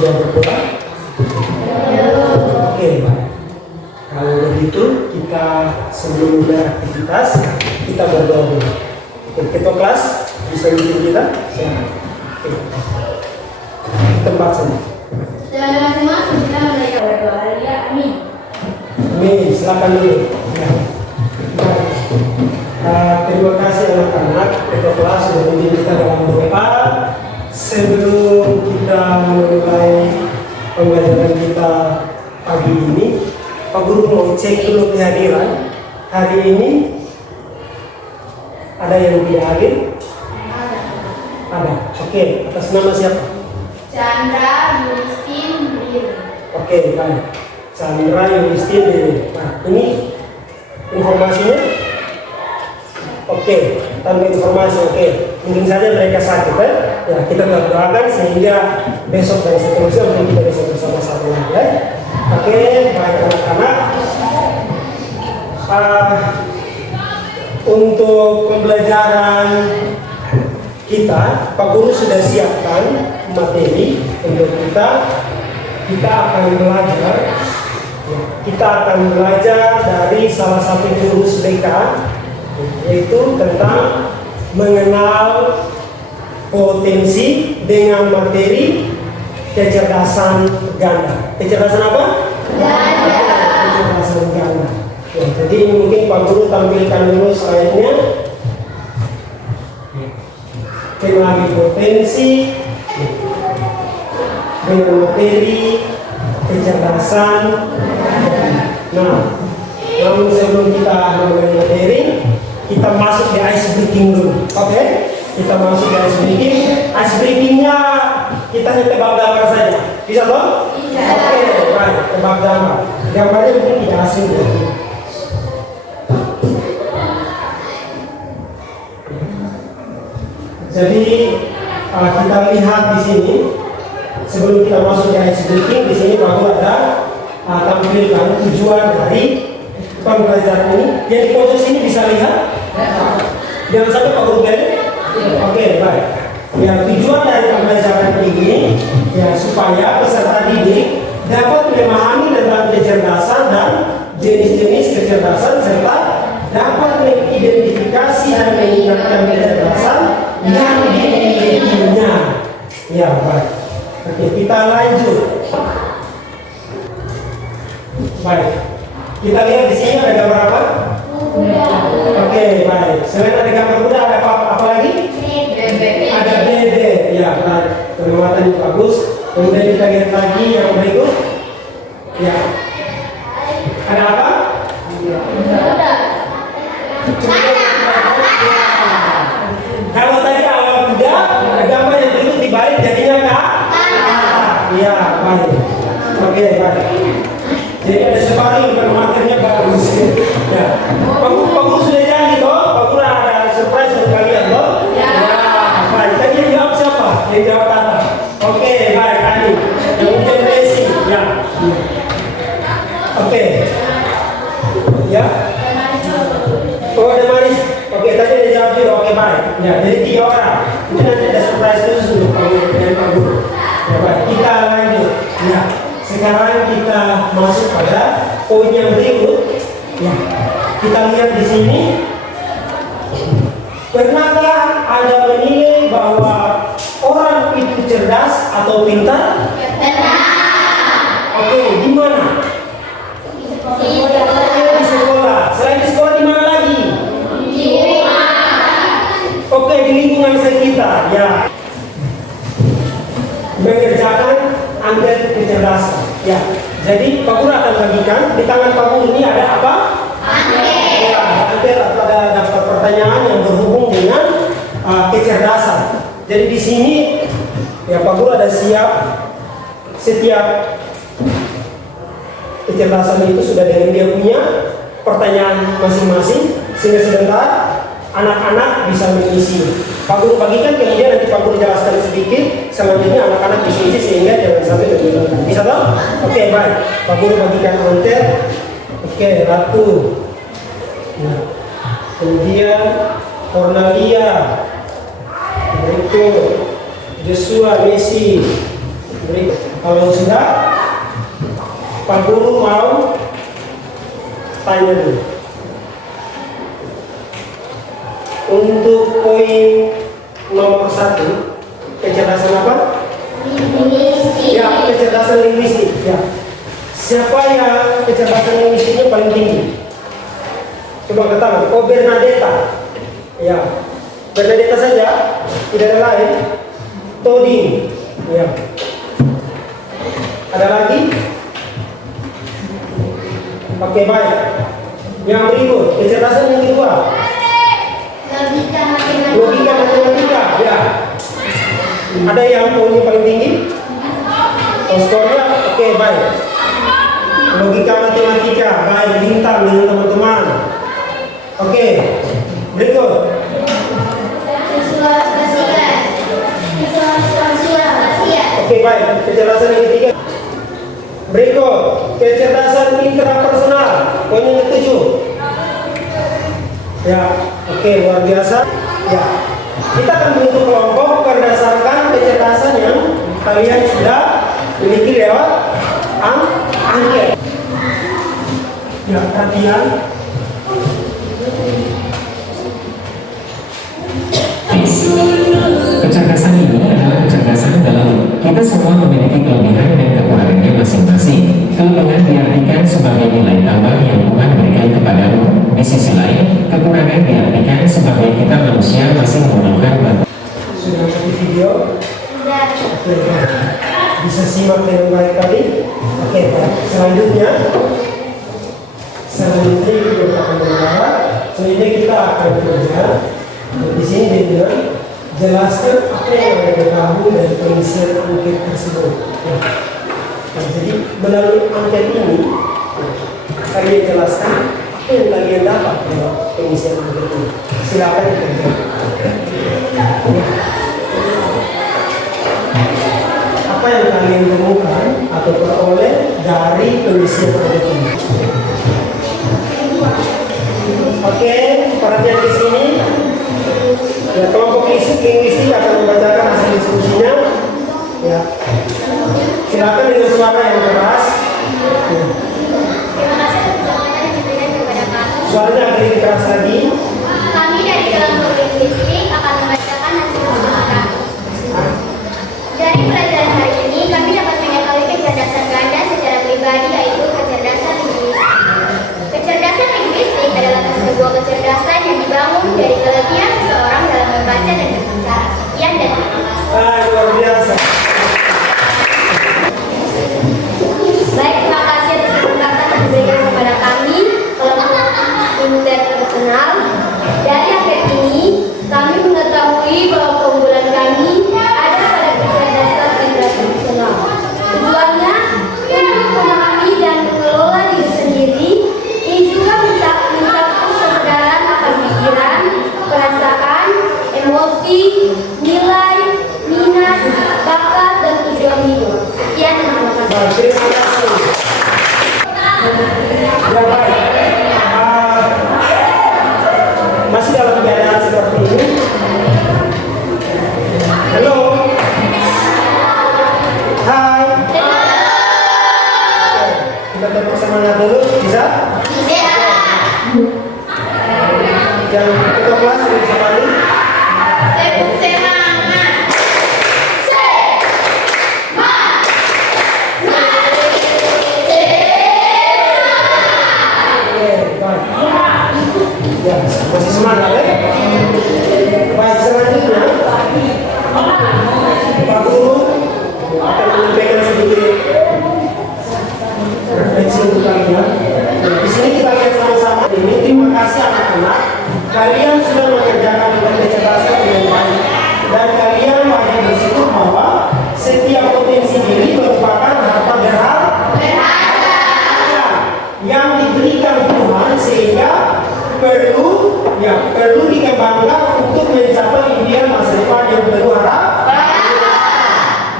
sudah berpulang? Oke, baik. Kalau begitu kita sebelum beraktivitas kita berdoa dulu. Oke, ketua kelas bisa bimbing kita? Oke. Tempat saja. Semua kita mulai berdoa ya, amin. Amin, silakan dulu. Ya. Terima kasih anak-anak ketua kelas sudah membimbing kita dalam doa. Sebelum kita mulai pembelajaran kita pagi ini, Pak Guru mau cek dulu kehadiran. Hari ini ada yang tidak hadir? Ada. Oke, atas nama siapa? Chandra Yustin Bill. Oke, baik. Chandra Yustin Bill. Nah, ini informasinya. Oke, tanpa informasi. Oke, mungkin saja mereka sakit ya. Kita doakan sehingga besok dan seterusnya mungkin kita bisa bersama-sama lagi ya. Oke, baik anak-anak. Untuk pembelajaran kita, Pak Guru sudah siapkan materi untuk kita. Kita akan belajar. Kita akan belajar dari salah satu jurus BK, yaitu tentang mengenal potensi dengan materi kecerdasan ganda. Kecerdasan apa? Ganda. Kecerdasan ganda. Ya, jadi ini mungkin Pak Guru tampilkan dulu slide-nya. Kenali potensi dengan materi kecerdasan ganda. Nah, namun sebelum kita mulai materi, kita masuk di ice breaking dulu. Oke? Kita masuk di ice breaking. Ice breakingnya kita hanya tebak gambar saja. Bisa toh? Bisa. Oke, baik. Tebak gambar. Gambarnya mungkin tidak asing ya. Jadi kita lihat di sini sebelum kita masuk di ice breaking, di sini baru ada tampilkan tujuan dari pembelajaran ini. Yang di pojok sini bisa lihat. Jangan sampai Pak Guru balik. Oke, baik. Ya, tujuan dari pembelajaran ini ya supaya peserta didik dapat memahami tentang kecerdasan dan jenis-jenis kecerdasan serta dapat mengidentifikasi dan mengingatkan kecerdasan yang dimilikinya. Ya, baik. Oke, kita lanjut. Baik. Kita lihat di sini ada gambar apa? Oke, baik. Selain ada gambar kuda, ada apa lagi? Bebek. Ada bebek. Ya, baik. Pengamatan yang bagus. Kemudian kita lihat lagi yang berikut. Ya. Ada apa? Kalau tadi awal kuda, gambar yang berikut dibalik jadinya kah? Iya, baik. Oke, baik. Jadi ada sepaling penamatannya bagus. Ya. Pak Guru sudah janji toh? Pak Guru ada surprise untuk kalian toh? Ya. Baik. Tadi yang jawab siapa? Yang jawab Tata. Oke, baik. Ani. Kemudian Desi. Ya. Oke. Ya. Oh, ada Maris. Oke, tadi ada jawab juga. Oke, baik. Ya, jadi 3 orang. Ini nanti ada surprise khusus untuk Pak Guru dan Pak Guru. Ya, baik. Kita lanjut. Ya. Sekarang kita masuk pada poin yang berikut. Ya, kita lihat di sini. Pernahkah Anda menilai bahwa orang itu cerdas atau pintar? Oke, di mana? Oke, di sekolah. Selain di sekolah, di mana lagi? Oke, di lingkungan sekitar. Ya, mengerjakan angket kecerdasan. Ya, jadi Pak Guru akan bagikan di tangan Pak Guru ini ada apa? Angket. Ya, angket atau ada daftar pertanyaan yang berhubung dengan kecerdasan. Jadi di sini ya Pak Guru ada siap setiap kecerdasan itu sudah dari dia punya pertanyaan masing-masing sehingga sebentar anak-anak bisa mengisi. Pak Guru bagikan, kemudian nanti Pak Guru jelaskan sedikit, selanjutnya anak-anak bisa isi sehingga jangan sampai terbelakang. Bisa toh? Oke, baik. Pak Guru bagikan angket. Oke, Ratu. Nah, kemudian Cornelia, berikut Joshua, Messi, berikut. Kalau sudah, Pak Guru mau tanya dulu. Untuk poin nomor 1, kecerdasan apa? Linguistik. Ya, kecerdasan linguistik. Ya. Siapa yang kecerdasan linguistiknya paling tinggi? Coba angkat tangan. Oh, Bernadetta. Ya, Bernadetta saja, tidak ada lain. Toding. Ya. Ada lagi? Oke, baik. Yang berikut, kecerdasan yang kedua. Logika matematika. Ya. Ada yang poinnya paling tinggi? Oh, skornya? Oke, baik. Logika matematika, baik, bintang dengan teman-teman. Oke, berikut. Oke, baik, kecerdasan yang ketiga. Berikut, kecerdasan intrapersonal, poin yang ke-7. Ya, oke, luar biasa. Ya, kita akan bentuk kelompok berdasarkan kecerdasan yang kalian sudah miliki lewat angket. Ya, perhatian. Kecerdasan ini adalah kecerdasan dalam kita semua memiliki kelebihan dan kekurangannya masing-masing. Kelebihan diartikan sebagai nilai tambah yang Tuhan berikan kepadamu. Di sisi lain, kekurangan diartikan sebagai kita manusia masih memerlukan bantuan. Sudah nonton video? Oke, baik. Bisa simak dengan baik tadi. Oke, baik. Selanjutnya kita akan berbicara. Selanjutnya kita akan bekerja. Di sini dengan jelaskan apa yang Anda ketahui dari pengisian angket tersebut. Ya. Nah, jadi melalui angket ini, kalian jelaskan apa yang kalian dapat dari pengisian angket ini. Silakan dikerjakan. Ya. Apa yang kalian temukan atau peroleh dari pengisian angket ini? Oke, perhatian di sini. Ya, kelompok linguistik akan membacakan hasil diskusinya. Ya, silakan dengan suara yang keras. Ya. Suaranya agak lebih keras lagi. Kami dari kelompok linguistik akan membacakan hasil diskusi kami. Dari pelajaran hari ini, kami dapat mengetahui kecerdasan ganda secara pribadi, yaitu kecerdasan linguistik. Kecerdasan linguistik adalah sebuah kecerdasan yang dibangun dari kelebihan seseorang dalam membaca dan berbicara. Sekian dan terima kasih. Luar biasa. Baik, terima kasih atas kesempatan yang diberikan kepada kami, kelompok interpersonal. Dari angket ini, kami mengetahui bahwa keunggulan kami ada pada kecerdasan interpersonal. Tujuannya untuk memahami dan mengelola diri sendiri. Ini juga mencakup kesadaran akan pikiran, perasaan, emosi, nilai, minat, bakat, dan tujuan hidup. Sekian, terima kasih. Baik, terima kasih. Ya, baik. Masih dalam keadaan seperti ini. Halo. Hai. Oke, kita tepuk semangat dulu, bisa? Yang ketua kelas sudah bisa balik. Tepuk semangat. Oke, baik. Ya, masih semangat ya? Baik, selanjutnya Pak Guru akan menyampaikan sedikit refleksi untuk kalian. Di sini kita lihat sama-sama ini. Terima kasih anak-anak. Kalian sudah mengerjakan dengan kecerdasan dengan baik, dan kalian wajib bersyukur bahwa setiap potensi diri merupakan harta berharga yang diberikan Tuhan, sehingga perlu dikembangkan untuk mencapai impian masa depan yang penuh harapan,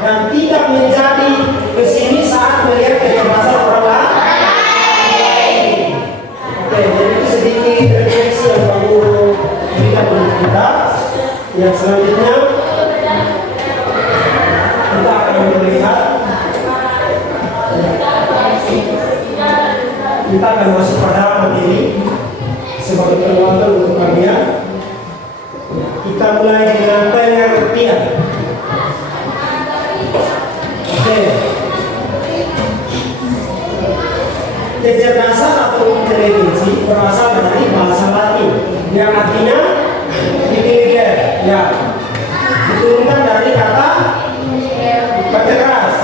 dan tidak menjadi kesini saat melihat kecerdasan orang lain. Oke, jadi itu sedikit refleksi yang Pak Guru berikan untuk kita. Yang selanjutnya kita akan melihat kita akan masuk pada materi sebagai penguatan untuk kalian. Kita mulai dengan pengertian. Oke. Kecerdasan atau intelijensi berasal dari bahasa Latin yang artinya intelligent, ya, diturunkan dari kata cerdas,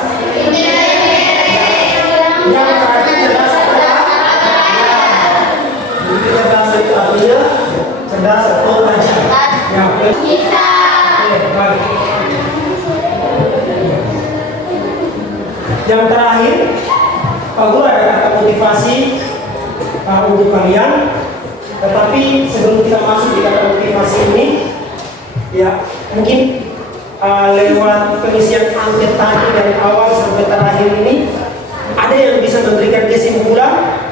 yang berarti cerdas adalah, ya, cerdas itu artinya cerdas atau tajam, ya. Oke, baik. Yang terakhir, aku ada kata motivasi untuk kalian. Tetapi sebelum kita masuk di kata motivasi ini, ya mungkin lewat pengisian angket tadi dari awal sampai terakhir ini, ada yang bisa memberikan kesimpulan?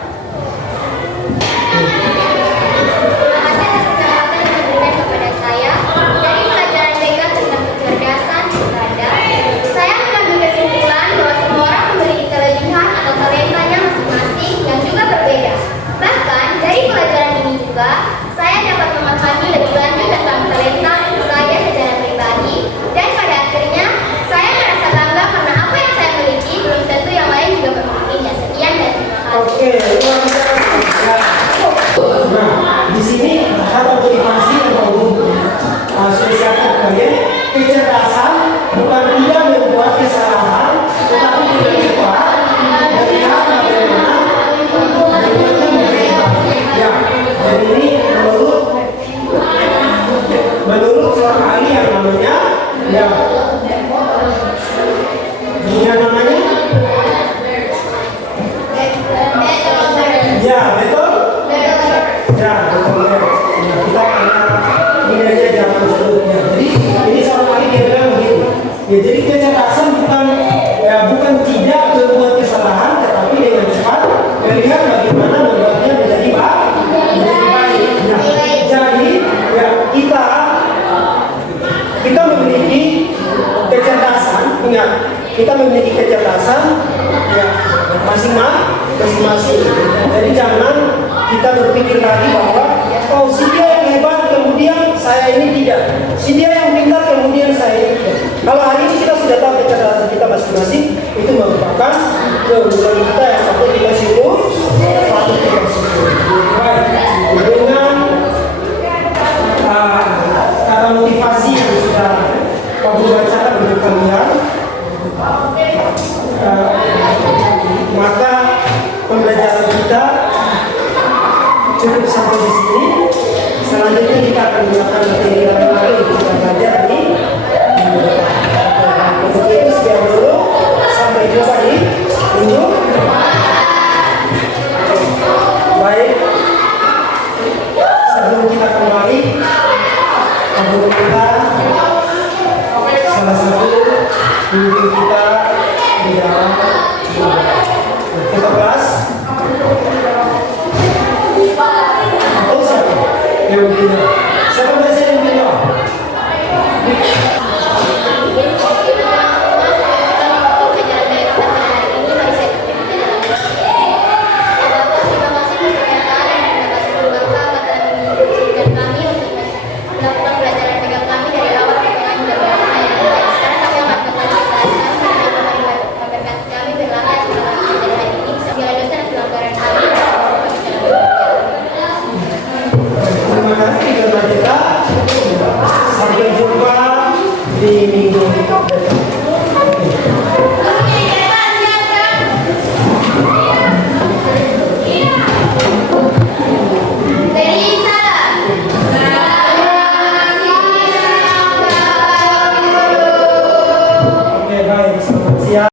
Saya dapat memahami lebih lanjut tentang talenta saya secara pribadi, dan pada akhirnya saya merasa bangga karena apa yang saya miliki belum tentu yang lain juga memilikinya. Sekian dan terima kasih. Oke, luar biasa. Nah, di sini kata motivasi yang perlu spesialkan kalian, kecerdasan bukan tidak membuat kesalahan, tetapi tidak cepat melihat bagaimana ya. Jadi ini menurut seorang ahli yang namanya ya, yang namanya ya, betul ya, betul ya. Kita pernah ini aja zaman sebelumnya. Jadi ini seorang ahli dia bilang begitu ya. Jadi kecerdasan bukan tidak membuat kesalahan, tetapi dengan cepat melihat bagaimana membuatnya menjadi baik. Ya, jadi ya, kita memiliki kecerdasan, ingat, kita memiliki kecerdasan ya masing-masing. Jadi jangan kita berpikir lagi bahwa oh si dia yang hebat kemudian saya ini tidak, si dia yang pintar kemudian saya ini tidak. Kalau hari ini kita sudah tahu kecerdasan kita masing-masing, itu merupakan keunggulan kita yang patut kita syukur. Baik, dengan kata motivasi yang sudah Pak Guru bacakan untuk kalian, maka pembelajaran kita cukup sampai di sini. Selanjutnya kita akan menggunakan materi lain lagi untuk kita belajar di untuk itu sekian dulu, sampai jumpa di minggu. Baik, sebelum kita kembali, guru kita salah satu guru kita di dalam kita kelas atau siapa yang punya siapa biasanya yang punya sampai jumpa di minggu depan.